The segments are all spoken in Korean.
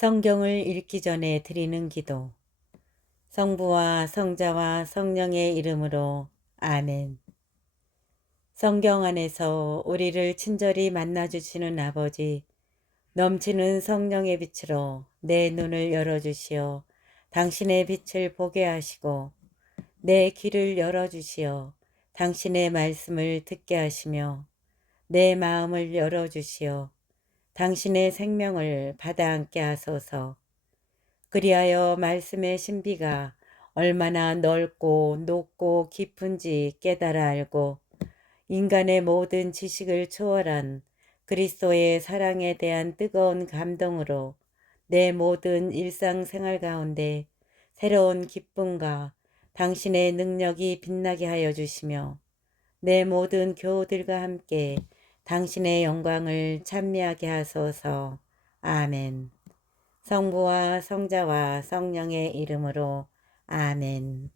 성경을 읽기 전에 드리는 기도. 성부와 성자와 성령의 이름으로 아멘. 성경 안에서 우리를 친절히 만나주시는 아버지, 넘치는 성령의 빛으로 내 눈을 열어주시어 당신의 빛을 보게 하시고, 내 귀를 열어주시어 당신의 말씀을 듣게 하시며, 내 마음을 열어주시어 당신의 생명을 받아 안게 하소서. 그리하여 말씀의 신비가 얼마나 넓고 높고 깊은지 깨달아 알고 인간의 모든 지식을 초월한 그리스도의 사랑에 대한 뜨거운 감동으로 내 모든 일상생활 가운데 새로운 기쁨과 당신의 능력이 빛나게 하여 주시며 내 모든 교우들과 함께 당신의 영광을 찬미하게 하소서. 아멘. 성부와 성자와 성령의 이름으로 아멘.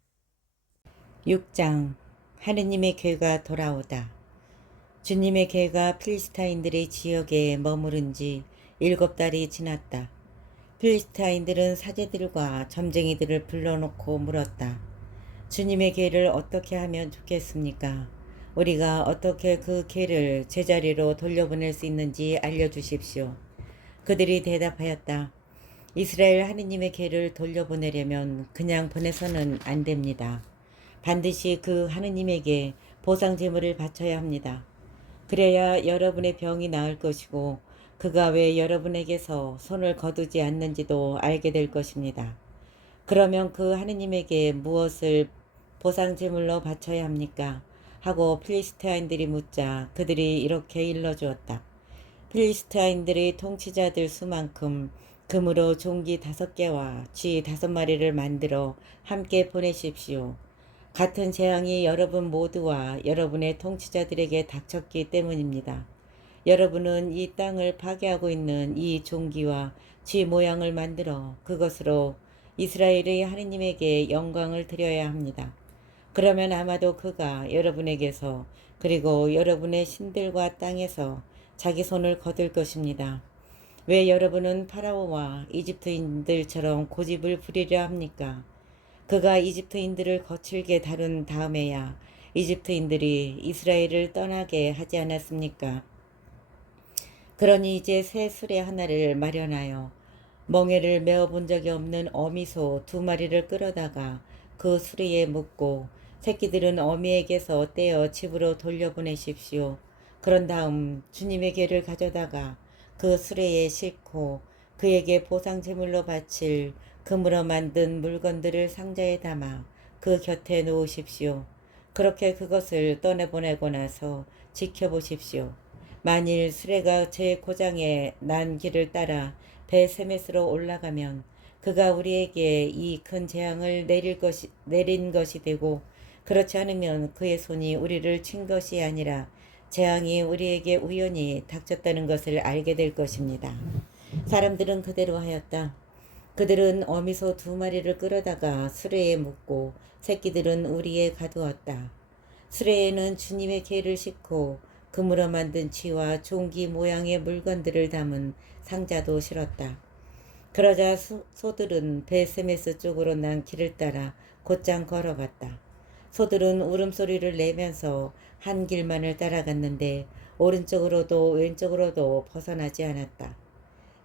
6장. 하느님의 괴가 돌아오다. 주님의 괴가 필리스타인들의 지역에 머무른 지 7달이 지났다. 필리스타인들은 사제들과 점쟁이들을 불러놓고 물었다. 주님의 괴를 어떻게 하면 좋겠습니까? 우리가 어떻게 그 괴를 제자리로 돌려보낼 수 있는지 알려주십시오. 그들이 대답하였다. 이스라엘 하느님의 괴를 돌려보내려면 그냥 보내서는 안 됩니다. 반드시 그 하느님에게 보상 제물을 바쳐야 합니다. 그래야 여러분의 병이 나을 것이고 그가 왜 여러분에게서 손을 거두지 않는지도 알게 될 것입니다. 그러면 그 하느님에게 무엇을 보상 제물로 바쳐야 합니까? 하고 필리스타인들이 묻자 그들이 이렇게 일러주었다. 필리스타인들의 통치자들 수만큼 금으로 종기 5개와 쥐 5마리를 만들어 함께 보내십시오. 같은 재앙이 여러분 모두와 여러분의 통치자들에게 닥쳤기 때문입니다. 여러분은 이 땅을 파괴하고 있는 이 종기와 쥐 모양을 만들어 그것으로 이스라엘의 하느님에게 영광을 드려야 합니다. 그러면 아마도 그가 여러분에게서 그리고 여러분의 신들과 땅에서 자기 손을 거둘 것입니다. 왜 여러분은 파라오와 이집트인들처럼 고집을 부리려 합니까? 그가 이집트인들을 거칠게 다룬 다음에야 이집트인들이 이스라엘을 떠나게 하지 않았습니까? 그러니 이제 새 수레 하나를 마련하여 멍에를 메어본 적이 없는 어미소 2마리를 끌어다가 그 수레에 묶고 새끼들은 어미에게서 떼어 집으로 돌려보내십시오. 그런 다음 주님의 궤를 가져다가 그 수레에 싣고 그에게 보상 제물로 바칠 금으로 만든 물건들을 상자에 담아 그 곁에 놓으십시오. 그렇게 그것을 떠내보내고 나서 지켜보십시오. 만일 수레가 제 고장에 난 길을 따라 베세메스로 올라가면 그가 우리에게 이 큰 재앙을 내린 것이 되고, 그렇지 않으면 그의 손이 우리를 친 것이 아니라 재앙이 우리에게 우연히 닥쳤다는 것을 알게 될 것입니다. 사람들은 그대로 하였다. 그들은 어미소 2마리를 끌어다가 수레에 묶고 새끼들은 우리에 가두었다. 수레에는 주님의 궤를 싣고 금으로 만든 쥐와 종기 모양의 물건들을 담은 상자도 실었다. 그러자 소들은 베세메스 쪽으로 난 길을 따라 곧장 걸어갔다. 소들은 울음소리를 내면서 한 길만을 따라갔는데 오른쪽으로도 왼쪽으로도 벗어나지 않았다.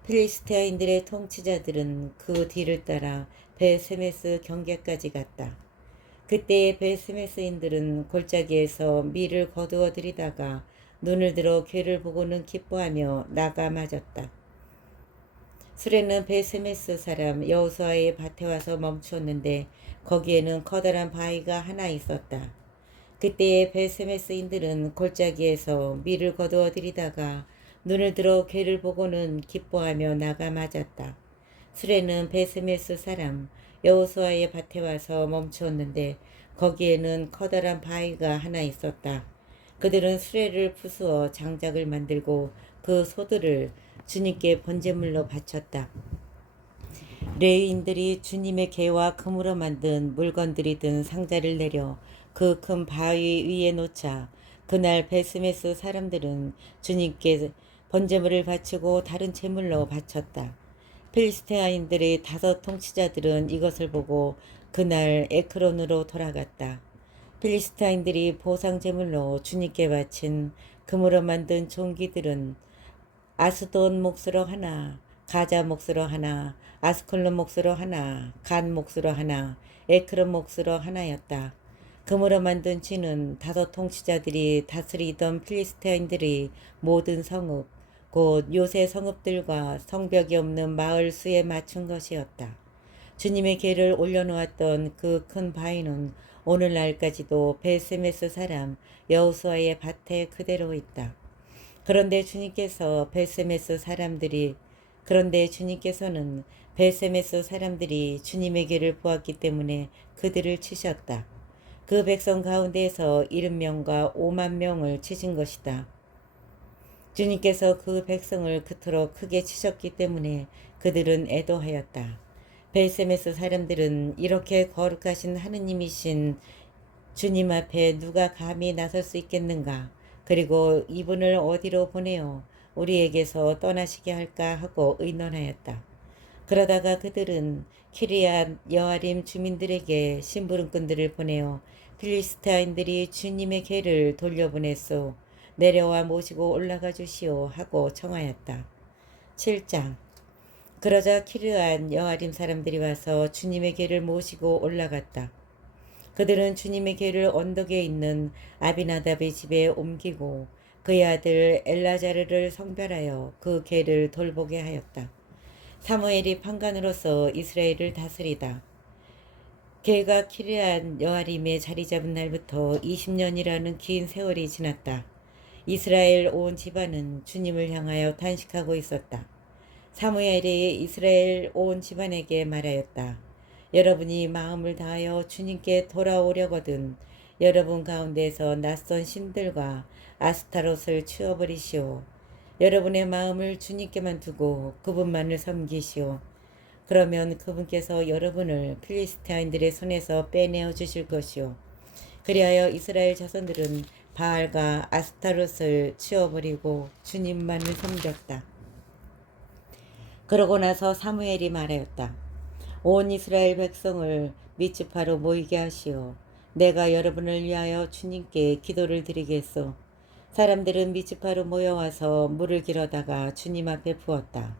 필리스테아인들의 통치자들은 그 뒤를 따라 베세메스 경계까지 갔다. 그때 베스메스인들은 골짜기에서 밀을 거두어 들이다가 눈을 들어 괴를 보고는 기뻐하며 나가 맞았다. 수레는 베스메스 사람 여호수아의 밭에 와서 멈추었는데 거기에는 커다란 바위가 하나 있었다. 그때의 베스메스인들은 골짜기에서 밀을 거두어 들이다가 눈을 들어 괴를 보고는 기뻐하며 나가 맞았다. 수레는 베스메스 사람 여호수아의 밭에 와서 멈추었는데 거기에는 커다란 바위가 하나 있었다. 그들은 수레를 부수어 장작을 만들고 그 소들을 주님께 번제물로 바쳤다. 레위인들이 주님의 궤와 금으로 만든 물건들이 든 상자를 내려 그 큰 바위 위에 놓자 그날 베스메스 사람들은 주님께 번제물을 바치고 다른 제물로 바쳤다. 필리스테아인들의 5 통치자들은 이것을 보고 그날 에크론으로 돌아갔다. 필리스타인들이 보상제물로 주님께 바친 금으로 만든 종기들은 아스돈 몫으로 하나, 가자 몫으로 하나, 아스콜론 몫으로 하나, 간 몫으로 하나, 에크론 몫으로 하나였다. 금으로 만든 쥐는 5 통치자들이 다스리던 필리스타인들의 모든 성읍, 곧 요새 성읍들과 성벽이 없는 마을 수에 맞춘 것이었다. 주님의 궤를 올려놓았던 그 큰 바위는 오늘날까지도 베세메스 사람 여호수아의 밭에 그대로 있다. 그런데 주님께서는 베세메스 사람들이 주님의 궤를 보았기 때문에 그들을 치셨다. 그 백성 가운데에서 70명과 5만 명을 치신 것이다. 주님께서 그 백성을 그토록 크게 치셨기 때문에 그들은 애도하였다. 벨세메스 사람들은 이렇게 거룩하신 하느님이신 주님 앞에 누가 감히 나설 수 있겠는가? 그리고 이분을 어디로 보내어 우리에게서 떠나시게 할까 하고 의논하였다. 그러다가 그들은 키리앗 여아림 주민들에게 심부름꾼들을 보내어 필리스타인들이 주님의 궤를 돌려보냈소. 내려와 모시고 올라가 주시오 하고 청하였다. 7장. 그러자 키르안 여아림 사람들이 와서 주님의 궤를 모시고 올라갔다. 그들은 주님의 궤를 언덕에 있는 아비나답의 집에 옮기고 그의 아들 엘라자르를 성별하여 그 궤를 돌보게 하였다. 사무엘이 판관으로서 이스라엘을 다스리다. 궤가 키르안 여아림에 자리 잡은 날부터 20년이라는 긴 세월이 지났다. 이스라엘 온 집안은 주님을 향하여 탄식하고 있었다. 사무엘이 이스라엘 온 집안에게 말하였다. 여러분이 마음을 다하여 주님께 돌아오려거든 여러분 가운데서 낯선 신들과 아스타롯을 치워버리시오. 여러분의 마음을 주님께만 두고 그분만을 섬기시오. 그러면 그분께서 여러분을 필리스타인들의 손에서 빼내어 주실 것이오. 그리하여 이스라엘 자손들은 바알과 아스타롯을 치워버리고 주님만을 섬겼다. 그러고 나서 사무엘이 말하였다. 온 이스라엘 백성을 미츠파로 모이게 하시오. 내가 여러분을 위하여 주님께 기도를 드리겠소. 사람들은 미츠파로 모여와서 물을 길어다가 주님 앞에 부었다.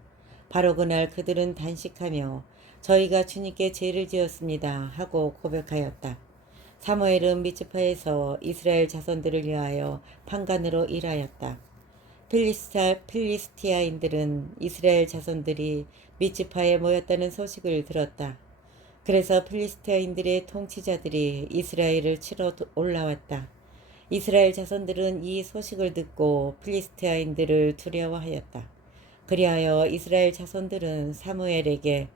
바로 그날 그들은 단식하며 저희가 주님께 죄를 지었습니다 하고 고백하였다. 사무엘은 미츠파에서 이스라엘 자손들을 위하여 판관으로 일하였다. 필리스티아인들은 이스라엘 자손들이 미츠파에 모였다는 소식을 들었다. 그래서 필리스티아인들의 통치자들이 이스라엘을 치러 올라왔다. 이스라엘 자손들은 이 소식을 듣고 필리스티아인들을 두려워하였다. 그리하여 이스라엘 자손들은 사무엘에게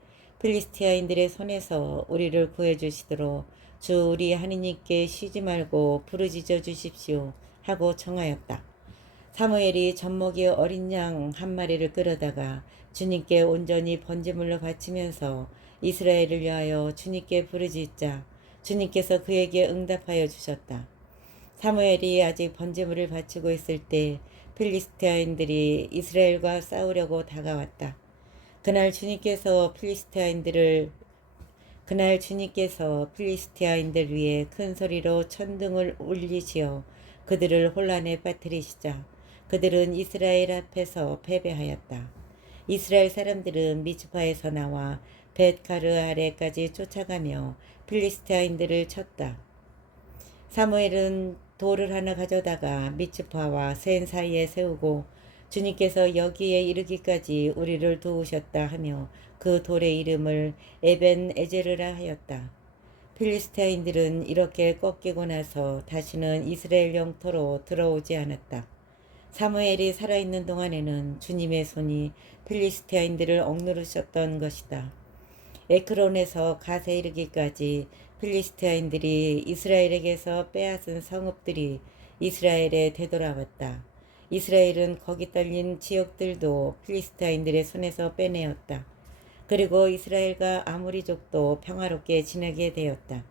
필리스티아인들의 손에서 우리를 구해주시도록 주 우리 하느님께 쉬지 말고 부르짖어 주십시오 하고 청하였다. 사무엘이 젖먹이 어린 양 1마리를 끌어다가 주님께 온전히 번제물로 바치면서 이스라엘을 위하여 주님께 부르짖자 주님께서 그에게 응답하여 주셨다. 사무엘이 아직 번제물을 바치고 있을 때 필리스티아인들이 이스라엘과 싸우려고 다가왔다. 그날 주님께서 필리스티아인들 위에 큰 소리로 천둥을 울리시어 그들을 혼란에 빠뜨리시자 그들은 이스라엘 앞에서 패배하였다. 이스라엘 사람들은 미츠파에서 나와 벳가르 아래까지 쫓아가며 필리스티아인들을 쳤다. 사무엘은 돌을 하나 가져다가 미츠파와 센 사이에 세우고 주님께서 여기에 이르기까지 우리를 도우셨다 하며 그 돌의 이름을 에벤 에제르라 하였다. 필리스티아인들은 이렇게 꺾이고 나서 다시는 이스라엘 영토로 들어오지 않았다. 사무엘이 살아있는 동안에는 주님의 손이 필리스티아인들을 억누르셨던 것이다. 에크론에서 갓에 이르기까지 필리스티아인들이 이스라엘에게서 빼앗은 성읍들이 이스라엘에 되돌아왔다. 이스라엘은 거기 딸린 지역들도 필리스티아인들의 손에서 빼내었다. 그리고 이스라엘과 아모리족도 평화롭게 지내게 되었다.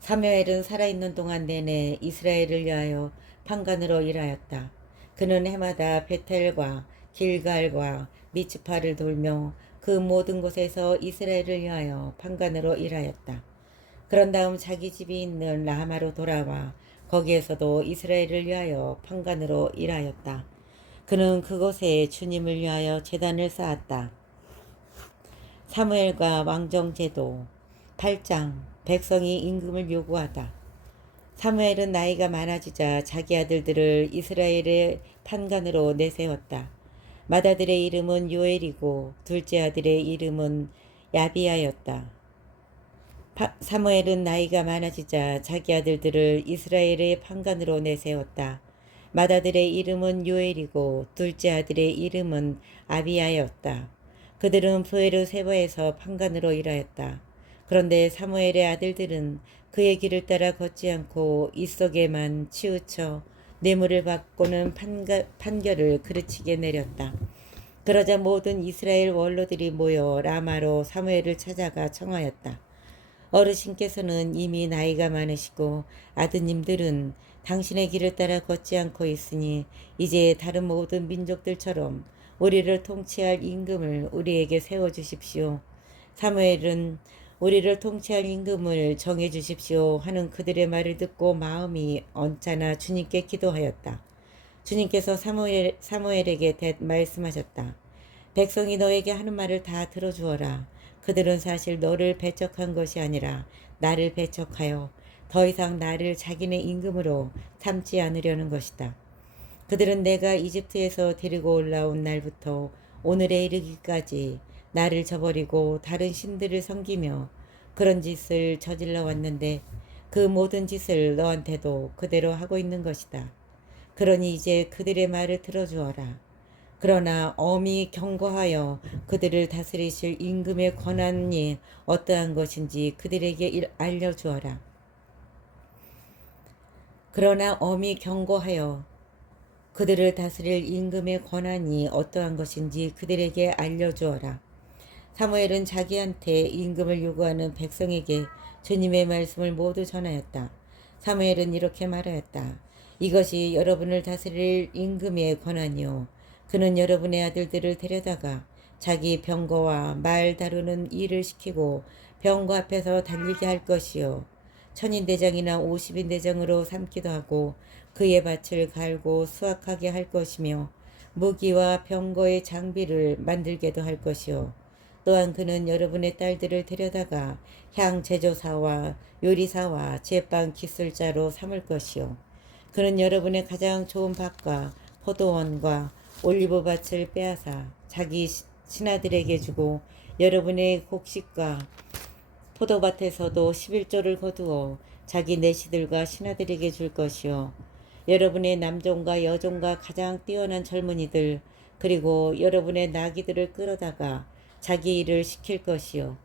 사무엘은 살아있는 동안 내내 이스라엘을 위하여 판관으로 일하였다. 그는 해마다 베텔과 길갈과 미츠파를 돌며 그 모든 곳에서 이스라엘을 위하여 판관으로 일하였다. 그런 다음 자기 집이 있는 라마로 돌아와 거기에서도 이스라엘을 위하여 판관으로 일하였다. 그는 그곳에 주님을 위하여 제단을 쌓았다. 사무엘과 왕정제도 8장. 백성이 임금을 요구하다. 사무엘은 나이가 많아지자 자기 아들들을 이스라엘의 판관으로 내세웠다. 맏아들의 이름은 요엘이고 둘째 아들의 이름은 야비야였다. 사무엘은 나이가 많아지자 자기 아들들을 이스라엘의 판관으로 내세웠다. 맏아들의 이름은 요엘이고 둘째 아들의 이름은 아비야였다. 그들은 브에르세바에서 판관으로 일하였다. 그런데 사무엘의 아들들은 그의 길을 따라 걷지 않고 이속에만 치우쳐 뇌물을 받고는 판결을 그르치게 내렸다. 그러자 모든 이스라엘 원로들이 모여 라마로 사무엘을 찾아가 청하였다. 어르신께서는 이미 나이가 많으시고 아드님들은 당신의 길을 따라 걷지 않고 있으니 이제 다른 모든 민족들처럼 우리를 통치할 임금을 우리에게 세워주십시오. 사무엘은 우리를 통치할 임금을 정해주십시오 하는 그들의 말을 듣고 마음이 언짢아 주님께 기도하였다. 주님께서 사무엘에게 말씀하셨다. 백성이 너에게 하는 말을 다 들어주어라. 그들은 사실 너를 배척한 것이 아니라 나를 배척하여 더 이상 나를 자기네 임금으로 삼지 않으려는 것이다. 그들은 내가 이집트에서 데리고 올라온 날부터 오늘에 이르기까지 나를 저버리고 다른 신들을 섬기며 그런 짓을 저질러 왔는데 그 모든 짓을 너한테도 그대로 하고 있는 것이다. 그러니 이제 그들의 말을 들어주어라. 그러나 엄히 경고하여 그들을 다스리실 임금의 권한이 어떠한 것인지 그들에게 알려주어라. 그러나 엄히 경고하여 그들을 다스릴 임금의 권한이 어떠한 것인지 그들에게 알려주어라. 사무엘은 자기한테 임금을 요구하는 백성에게 주님의 말씀을 모두 전하였다. 사무엘은 이렇게 말하였다. 이것이 여러분을 다스릴 임금의 권한이요. 그는 여러분의 아들들을 데려다가 자기 병거와 말 다루는 일을 시키고 병거 앞에서 달리게 할 것이요. 천인대장이나 50인대장으로 삼기도 하고 그의 밭을 갈고 수확하게 할 것이며 무기와 병거의 장비를 만들게도 할 것이요. 또한 그는 여러분의 딸들을 데려다가 향 제조사와 요리사와 제빵 기술자로 삼을 것이요. 그는 여러분의 가장 좋은 밭과 포도원과 올리브밭을 빼앗아 자기 신하들에게 주고 여러분의 곡식과 포도밭에서도 11조를 거두어 자기 내시들과 신하들에게 줄 것이요. 여러분의 남종과 여종과 가장 뛰어난 젊은이들 그리고 여러분의 나귀들을 끌어다가 자기 일을 시킬 것이요.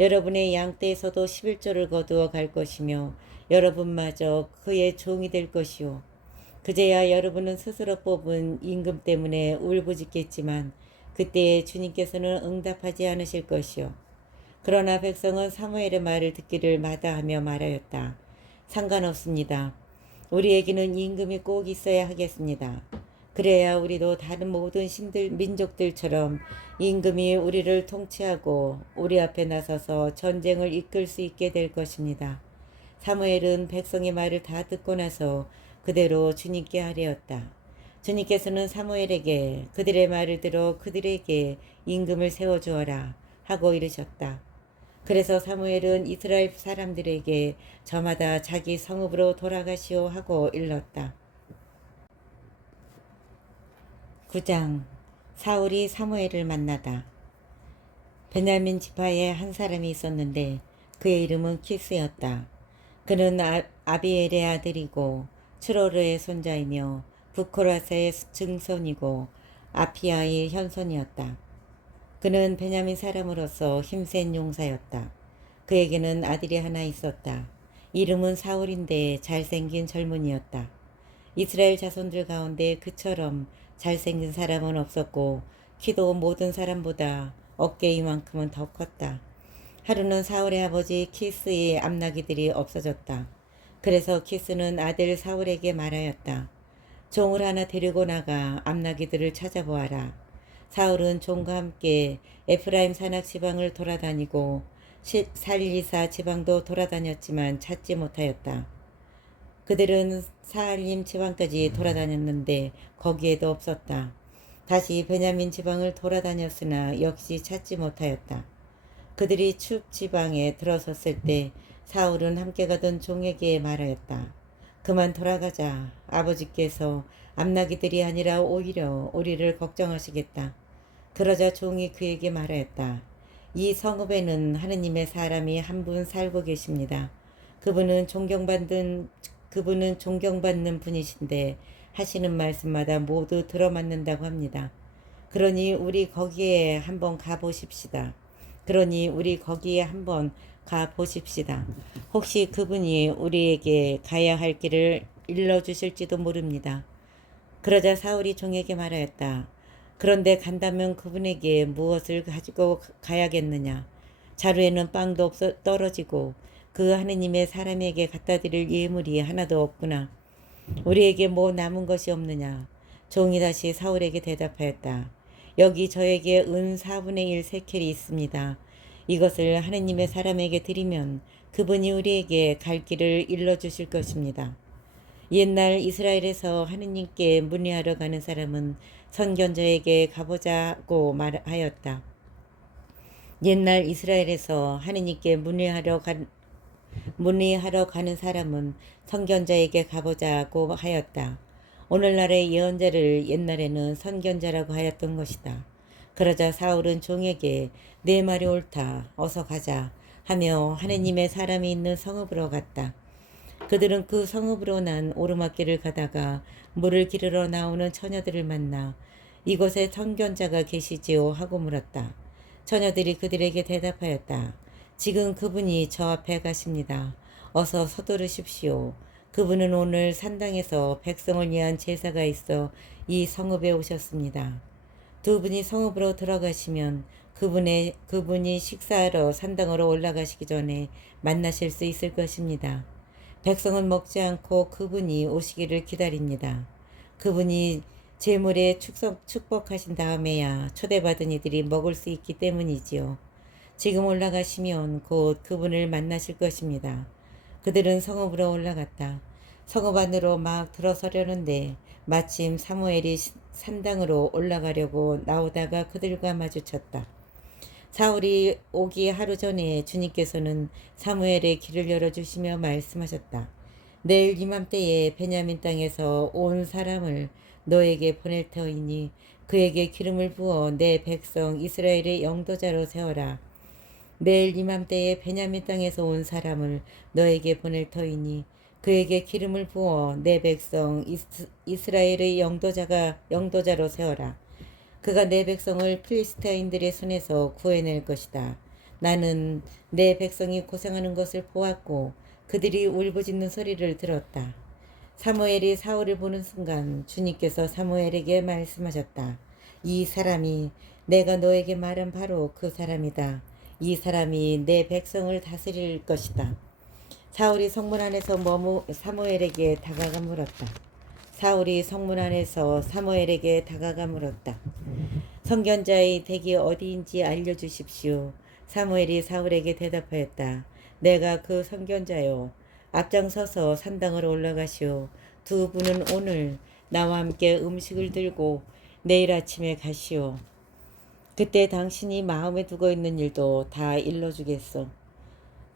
여러분의 양떼에서도 11조를 거두어 갈 것이며 여러분마저 그의 종이 될 것이요. 그제야 여러분은 스스로 뽑은 임금 때문에 울부짖겠지만 그때에 주님께서는 응답하지 않으실 것이요. 그러나 백성은 사무엘의 말을 듣기를 마다하며 말하였다. 상관없습니다. 우리에게는 임금이 꼭 있어야 하겠습니다. 그래야 우리도 다른 모든 민족들처럼 임금이 우리를 통치하고 우리 앞에 나서서 전쟁을 이끌 수 있게 될 것입니다. 사무엘은 백성의 말을 다 듣고 나서 그대로 주님께 하려었다. 주님께서는 사무엘에게 그들의 말을 들어 그들에게 임금을 세워주어라 하고 이르셨다. 그래서 사무엘은 이스라엘 사람들에게 저마다 자기 성읍으로 돌아가시오 하고 일렀다. 9장. 사울이 사무엘을 만나다. 베냐민 지파에 한 사람이 있었는데 그의 이름은 키스였다. 그는 아비엘의 아들이고 추로르의 손자이며 부코라스의 증손이고 아피아의 현손이었다. 그는 베냐민 사람으로서 힘센 용사였다. 그에게는 아들이 하나 있었다. 이름은 사울인데 잘생긴 젊은이였다. 이스라엘 자손들 가운데 그처럼 잘생긴 사람은 없었고 키도 모든 사람보다 어깨 이만큼은 더 컸다. 하루는 사울의 아버지 키스의 암나기들이 없어졌다. 그래서 키스는 아들 사울에게 말하였다. 종을 하나 데리고 나가 암나기들을 찾아보아라. 사울은 종과 함께 에프라임 산악 지방을 돌아다니고 살리사 지방도 돌아다녔지만 찾지 못하였다. 그들은 사알림 지방까지 돌아다녔는데 거기에도 없었다. 다시 베냐민 지방을 돌아다녔으나 역시 찾지 못하였다. 그들이 춥 지방에 들어섰을 때 사울은 함께 가던 종에게 말하였다. 그만 돌아가자. 아버지께서 암나기들이 아니라 오히려 우리를 걱정하시겠다. 그러자 종이 그에게 말하였다. 이 성읍에는 하느님의 사람이 한 분 살고 계십니다. 그분은 존경받는 분이신데 하시는 말씀마다 모두 들어맞는다고 합니다. 그러니 우리 거기에 한번 가보십시다. 혹시 그분이 우리에게 가야 할 길을 일러주실지도 모릅니다. 그러자 사울이 종에게 말하였다. 그런데 간다면 그분에게 무엇을 가지고 가야겠느냐? 자루에는 빵도 떨어지고 그 하느님의 사람에게 갖다 드릴 예물이 하나도 없구나. 우리에게 뭐 남은 것이 없느냐? 종이 다시 사울에게 대답하였다. 여기 저에게 은 4분의 1 세켈이 있습니다. 이것을 하느님의 사람에게 드리면 그분이 우리에게 갈 길을 일러주실 것입니다. 옛날 이스라엘에서 하느님께 문의하러 가는 사람은 선견자에게 가보자고 말하였다. 옛날 이스라엘에서 하느님께 문의하러 가는 사람은 선견자에게 가보자고 하였다. 오늘날의 예언자를 옛날에는 선견자라고 하였던 것이다. 그러자 사울은 종에게 내 말이 옳다. 어서 가자. 하며 하느님의 사람이 있는 성읍으로 갔다. 그들은 그 성읍으로 난 오르막길을 가다가 물을 기르러 나오는 처녀들을 만나 이곳에 선견자가 계시지요? 하고 물었다. 처녀들이 그들에게 대답하였다. 지금 그분이 저 앞에 가십니다. 어서 서두르십시오. 그분은 오늘 산당에서 백성을 위한 제사가 있어 이 성읍에 오셨습니다. 두 분이 성읍으로 들어가시면 그분이 식사하러 산당으로 올라가시기 전에 만나실 수 있을 것입니다. 백성은 먹지 않고 그분이 오시기를 기다립니다. 그분이 제물에 축복하신 다음에야 초대받은 이들이 먹을 수 있기 때문이지요. 지금 올라가시면 곧 그분을 만나실 것입니다. 그들은 성읍으로 올라갔다. 성읍 안으로 막 들어서려는데 마침 사무엘이 산당으로 올라가려고 나오다가 그들과 마주쳤다. 사울이 오기 하루 전에 주님께서는 사무엘의 길을 열어주시며 말씀하셨다. 내일 이맘때에 베냐민 땅에서 온 사람을 너에게 보낼 터이니 그에게 기름을 부어 내 백성 이스라엘의 영도자로 세워라. 내일 이맘때에 베냐민 땅에서 온 사람을 너에게 보낼 터이니 그에게 기름을 부어 내 백성 이스라엘의 영도자로 세워라. 그가 내 백성을 필리스타인들의 손에서 구해낼 것이다. 나는 내 백성이 고생하는 것을 보았고 그들이 울부짖는 소리를 들었다. 사무엘이 사울을 보는 순간 주님께서 사무엘에게 말씀하셨다. 이 사람이 내가 너에게 말한 바로 그 사람이다. 이 사람이 내 백성을 다스릴 것이다. 사울이 성문 안에서 사무엘에게 다가가 물었다. 선견자의 댁이 어디인지 알려주십시오. 사무엘이 사울에게 대답하였다. 내가 그 선견자요. 앞장서서 산당으로 올라가시오. 두 분은 오늘 나와 함께 음식을 들고 내일 아침에 가시오. 그때 당신이 마음에 두고 있는 일도 다 일러주겠소.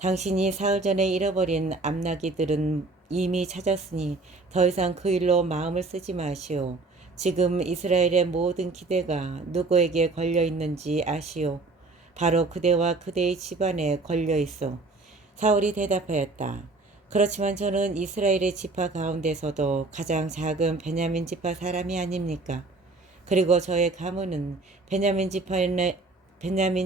당신이 사흘 전에 잃어버린 암나기들은 이미 찾았으니 더 이상 그 일로 마음을 쓰지 마시오. 지금 이스라엘의 모든 기대가 누구에게 걸려 있는지 아시오. 바로 그대와 그대의 집안에 걸려 있어. 사울이 대답하였다. 그렇지만 저는 이스라엘의 지파 가운데서도 가장 작은 베냐민 지파 사람이 아닙니까? 그리고 저의 가문은 베냐민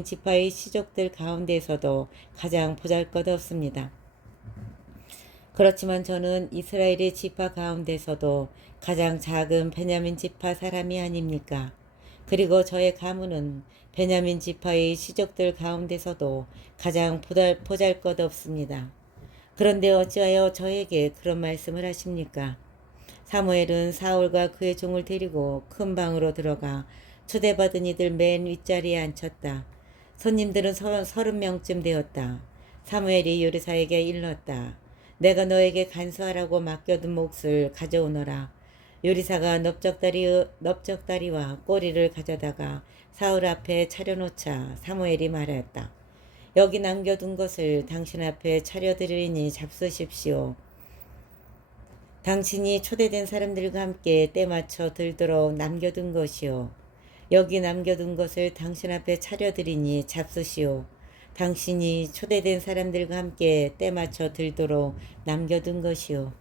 지파의 시족들 가운데서도 가장 보잘것없습니다. 그렇지만 저는 이스라엘의 지파 가운데서도 가장 작은 베냐민 지파 사람이 아닙니까? 그리고 저의 가문은 베냐민 지파의 시족들 가운데서도 가장 보잘것없습니다. 그런데 어찌하여 저에게 그런 말씀을 하십니까? 사무엘은 사울과 그의 종을 데리고 큰 방으로 들어가 초대받은 이들 맨 윗자리에 앉혔다. 손님들은 30명쯤 되었다. 사무엘이 요리사에게 일렀다. 내가 너에게 간수하라고 맡겨둔 몫을 가져오너라. 요리사가 넓적다리와 꼬리를 가져다가 사울 앞에 차려놓자 사무엘이 말하였다. 여기 남겨둔 것을 당신 앞에 차려드리니 잡수십시오. 당신이 초대된 사람들과 함께 때맞춰 들도록 남겨둔 것이요. 여기 남겨둔 것을 당신 앞에 차려드리니 잡수시오. 당신이 초대된 사람들과 함께 때맞춰 들도록 남겨둔 것이요.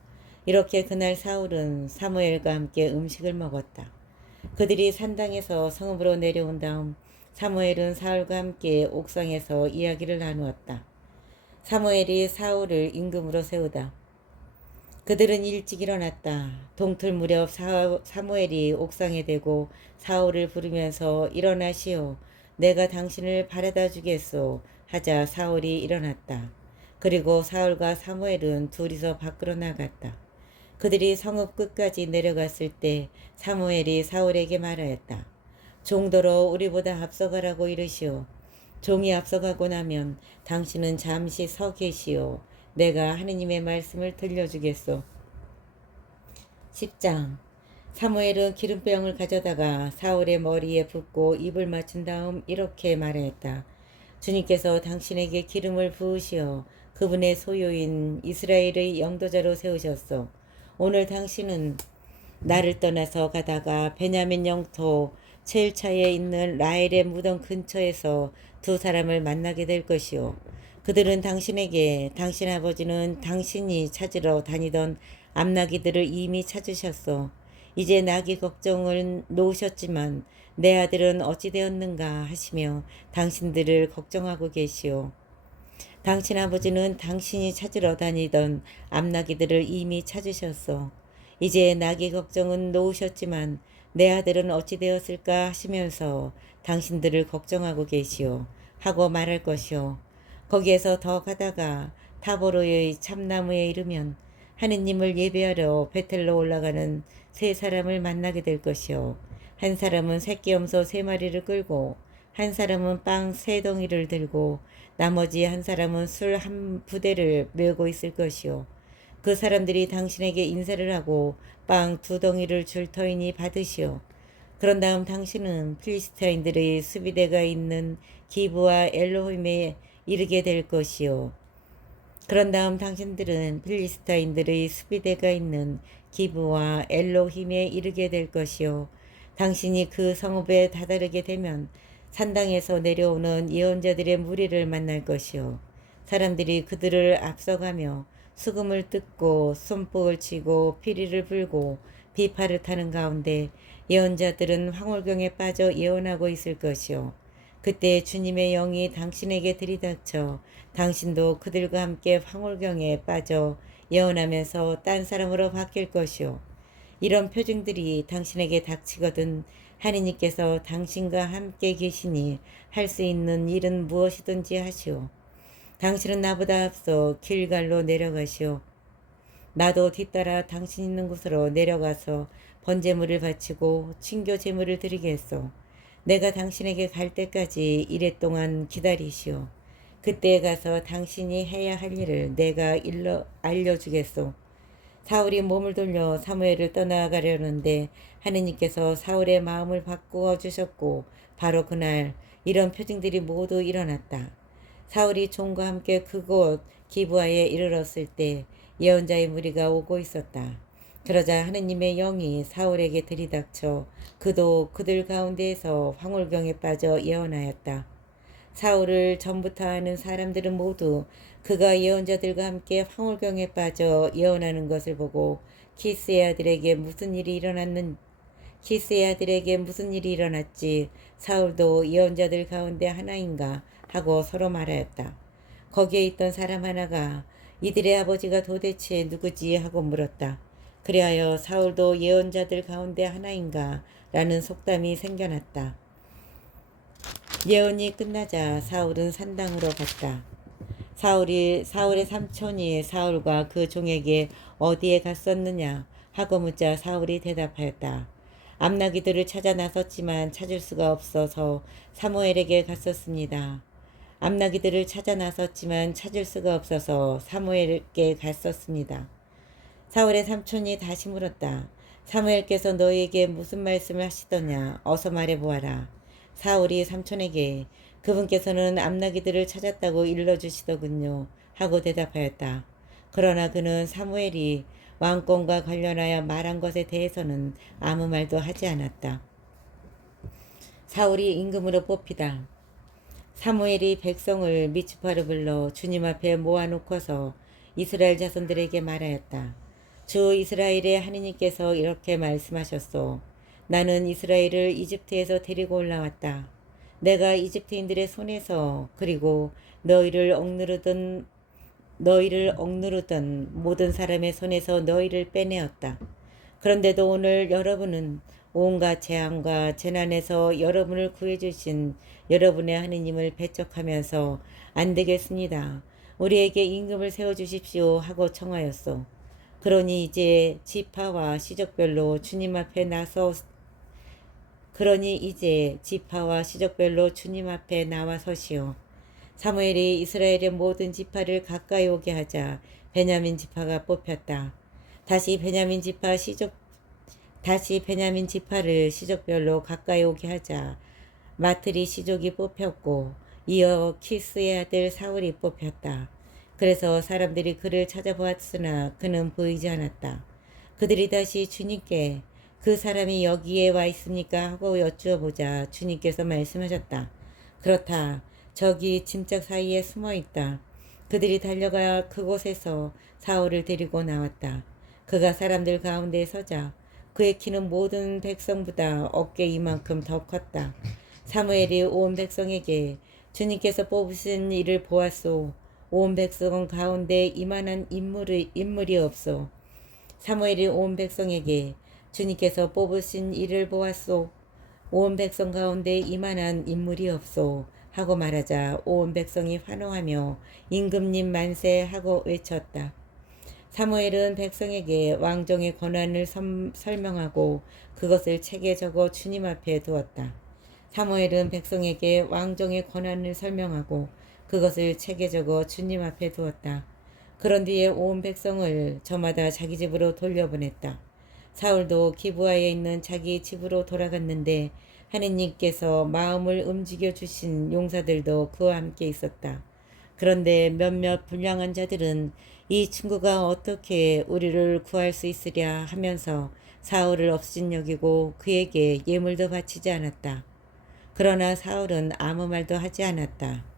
이렇게 그날 사울은 사무엘과 함께 음식을 먹었다. 그들이 산당에서 성읍으로 내려온 다음 사무엘은 사울과 함께 옥상에서 이야기를 나누었다. 사무엘이 사울을 임금으로 세우다. 그들은 일찍 일어났다. 동틀 무렵 사무엘이 옥상에 대고 사울을 부르면서 일어나시오. 내가 당신을 바라다 주겠소. 하자 사울이 일어났다. 그리고 사울과 사무엘은 둘이서 밖으로 나갔다. 그들이 성읍 끝까지 내려갔을 때 사무엘이 사울에게 말하였다. 종더러 우리보다 앞서가라고 이르시오. 종이 앞서가고 나면 당신은 잠시 서 계시오. 내가 하느님의 말씀을 들려주겠소. 10장. 사무엘은 기름병을 가져다가 사울의 머리에 붓고 입을 맞춘 다음 이렇게 말했다. 주님께서 당신에게 기름을 부으시어 그분의 소유인 이스라엘의 영도자로 세우셨소. 오늘 당신은 나를 떠나서 가다가 베냐민 영토 첼차에 있는 라헬의 무덤 근처에서 두 사람을 만나게 될 것이요. 그들은 당신에게 당신 아버지는 당신이 찾으러 다니던 암나기들을 이미 찾으셨소. 이제 나귀 걱정을 놓으셨지만 내 아들은 어찌 되었는가 하시며 당신들을 걱정하고 계시오. 당신 아버지는 당신이 찾으러 다니던 암나기들을 이미 찾으셨소. 이제 나귀 걱정은 놓으셨지만 내 아들은 어찌 되었을까 하시면서 당신들을 걱정하고 계시오. 하고 말할 것이오. 거기에서 더 가다가 타보로의 참나무에 이르면 하느님을 예배하러 베텔로 올라가는 세 사람을 만나게 될 것이요. 한 사람은 새끼 염소 3마리를 끌고 한 사람은 빵 3덩이를 들고 나머지 한 사람은 술 1부대를 메고 있을 것이요. 그 사람들이 당신에게 인사를 하고 빵 2덩이를 줄 터이니 받으시오. 그런 다음 당신은 필리스타인들의 수비대가 있는 기브와 엘로힘에 이르게 될 것이요. 그런 다음 당신들은 필리스타인들의 수비대가 있는 기브와 엘로힘에 이르게 될 것이요. 당신이 그 성읍에 다다르게 되면 산당에서 내려오는 예언자들의 무리를 만날 것이요. 사람들이 그들을 앞서가며 수금을 뜯고 손뼉을 치고 피리를 불고 비파를 타는 가운데 예언자들은 황홀경에 빠져 예언하고 있을 것이요. 그때 주님의 영이 당신에게 들이닥쳐 당신도 그들과 함께 황홀경에 빠져 예언하면서 딴 사람으로 바뀔 것이요. 이런 표징들이 당신에게 닥치거든 하느님께서 당신과 함께 계시니 할 수 있는 일은 무엇이든지 하시오. 당신은 나보다 앞서 길갈로 내려가시오. 나도 뒤따라 당신 있는 곳으로 내려가서 번제물을 바치고 친교 제물을 드리겠소. 내가 당신에게 갈 때까지 이랫동안 기다리시오. 그때에 가서 당신이 해야 할 일을 내가 알려주겠소. 사울이 몸을 돌려 사무엘을 떠나가려는데 하느님께서 사울의 마음을 바꾸어 주셨고 바로 그날 이런 표징들이 모두 일어났다. 사울이 종과 함께 그곳 기브아에 이르렀을 때 예언자의 무리가 오고 있었다. 그러자 하느님의 영이 사울에게 들이닥쳐 그도 그들 가운데에서 황홀경에 빠져 예언하였다. 사울을 전부터 아는 사람들은 모두 그가 예언자들과 함께 황홀경에 빠져 예언하는 것을 보고 키스의 아들에게 무슨 일이 일어났지 사울도 예언자들 가운데 하나인가 하고 서로 말하였다. 거기에 있던 사람 하나가 이들의 아버지가 도대체 누구지 하고 물었다. 그리하여 사울도 예언자들 가운데 하나인가 라는 속담이 생겨났다. 예언이 끝나자 사울은 산당으로 갔다. 사울의 삼촌이 사울과 그 종에게 어디에 갔었느냐 하고 묻자 사울이 대답하였다. 암나기들을 찾아 나섰지만 찾을 수가 없어서 사무엘에게 갔었습니다. 암나기들을 찾아 나섰지만 찾을 수가 없어서 사무엘에게 갔었습니다. 사울의 삼촌이 다시 물었다. 사무엘께서 너희에게 무슨 말씀을 하시더냐? 어서 말해보아라. 사울이 삼촌에게 그분께서는 암나기들을 찾았다고 일러주시더군요. 하고 대답하였다. 그러나 그는 사무엘이 왕권과 관련하여 말한 것에 대해서는 아무 말도 하지 않았다. 사울이 임금으로 뽑히다. 사무엘이 백성을 미츠파로 불러 주님 앞에 모아놓고서 이스라엘 자손들에게 말하였다. 주 이스라엘의 하느님께서 이렇게 말씀하셨소. 나는 이스라엘을 이집트에서 데리고 올라왔다. 내가 이집트인들의 손에서 그리고 너희를 억누르던 모든 사람의 손에서 너희를 빼내었다. 그런데도 오늘 여러분은 온갖 재앙과 재난에서 여러분을 구해주신 여러분의 하느님을 배척하면서 안 되겠습니다. 우리에게 임금을 세워주십시오 하고 청하였소. 그러니 이제 지파와 시족별로 주님 앞에 나와 서시오. 사무엘이 이스라엘의 모든 지파를 가까이 오게 하자 베냐민 지파가 뽑혔다. 다시 베냐민 지파를 시족별로 가까이 오게 하자 마트리 시족이 뽑혔고 이어 키스의 아들 사울이 뽑혔다. 그래서 사람들이 그를 찾아보았으나 그는 보이지 않았다. 그들이 다시 주님께 그 사람이 여기에 와 있습니까? 하고 여쭈어 보자 주님께서 말씀하셨다. 그렇다. 저기 짐짝 사이에 숨어 있다. 그들이 달려가 그곳에서 사울을 데리고 나왔다. 그가 사람들 가운데 서자 그의 키는 모든 백성보다 어깨 이만큼 더 컸다. 사무엘이 온 백성에게 주님께서 뽑으신 이를 보았소. 온 백성 가운데 이만한 인물이 없소. 사무엘이 온 백성에게 주님께서 뽑으신 이를 보았소. 온 백성 가운데 이만한 인물이 없소. 하고 말하자 온 백성이 환호하며 임금님 만세 하고 외쳤다. 사무엘은 백성에게 왕정의 권한을 설명하고 그것을 책에 적어 주님 앞에 두었다. 사무엘은 백성에게 왕정의 권한을 설명하고 그것을 책에 적어 주님 앞에 두었다. 그런 뒤에 온 백성을 저마다 자기 집으로 돌려보냈다. 사울도 기브아에 있는 자기 집으로 돌아갔는데 하느님께서 마음을 움직여 주신 용사들도 그와 함께 있었다. 그런데 몇몇 불량한 자들은 이 친구가 어떻게 우리를 구할 수 있으랴 하면서 사울을 업신여기고 그에게 예물도 바치지 않았다. 그러나 사울은 아무 말도 하지 않았다.